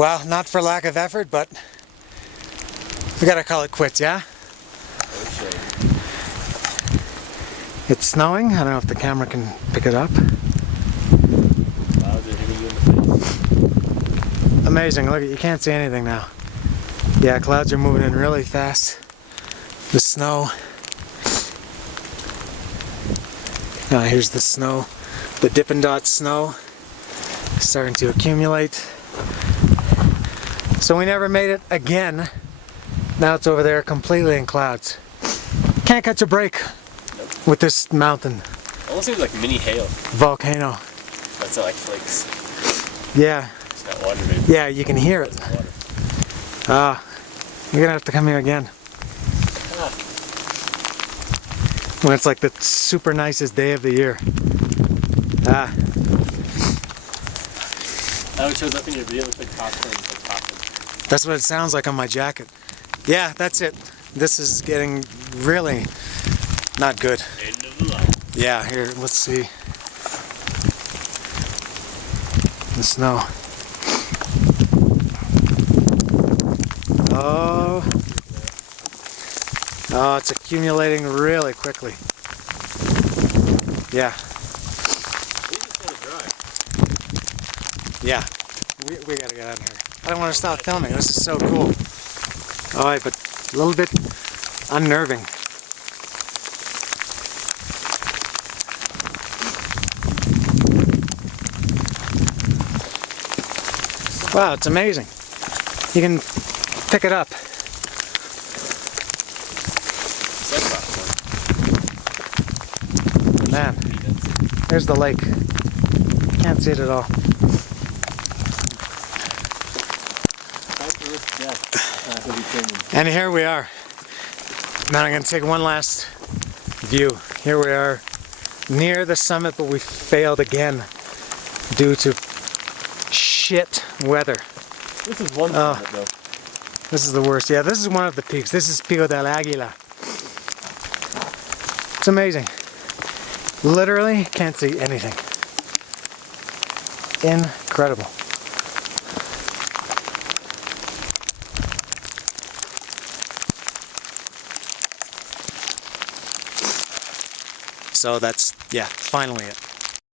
Well, not for lack of effort, but we gotta call it quits, yeah? Okay. It's snowing. I don't know if the camera can pick it up. Clouds are hitting you in the face. Amazing. Look, you can't see anything now. Yeah, clouds are moving in really fast. The snow. Here's the snow. The Dippin' Dot snow starting to accumulate. So we never made it again. Now it's over there completely in clouds. Can't catch a break with this mountain. Almost seems like mini hail. Volcano. That's not like flakes. Yeah. It's got water maybe. Yeah, you can hear it. Water. You're gonna have to come here again. When it's like the super nicest day of the year. Now it shows up in your video. It looks like popcorn. It's like popcorn. That's what it sounds like on my jacket. Yeah, that's it. This is getting really not good. End of the line. Yeah, here, let's see. The snow. Oh, it's accumulating really quickly. Yeah. At least it's gonna dry. Yeah. We gotta get out of here. I don't want to stop filming. This is so cool. Alright, but a little bit unnerving. Wow, it's amazing. You can pick it up. Man, there's the lake. Can't see it at all. And here we are. Now I'm going to take one last view. Here we are near the summit, but we failed again due to shit weather. This is one summit though. This is the worst. Yeah, this is one of the peaks. This is Pico del Águila. It's amazing. Literally can't see anything. Incredible. So that's, yeah, finally it.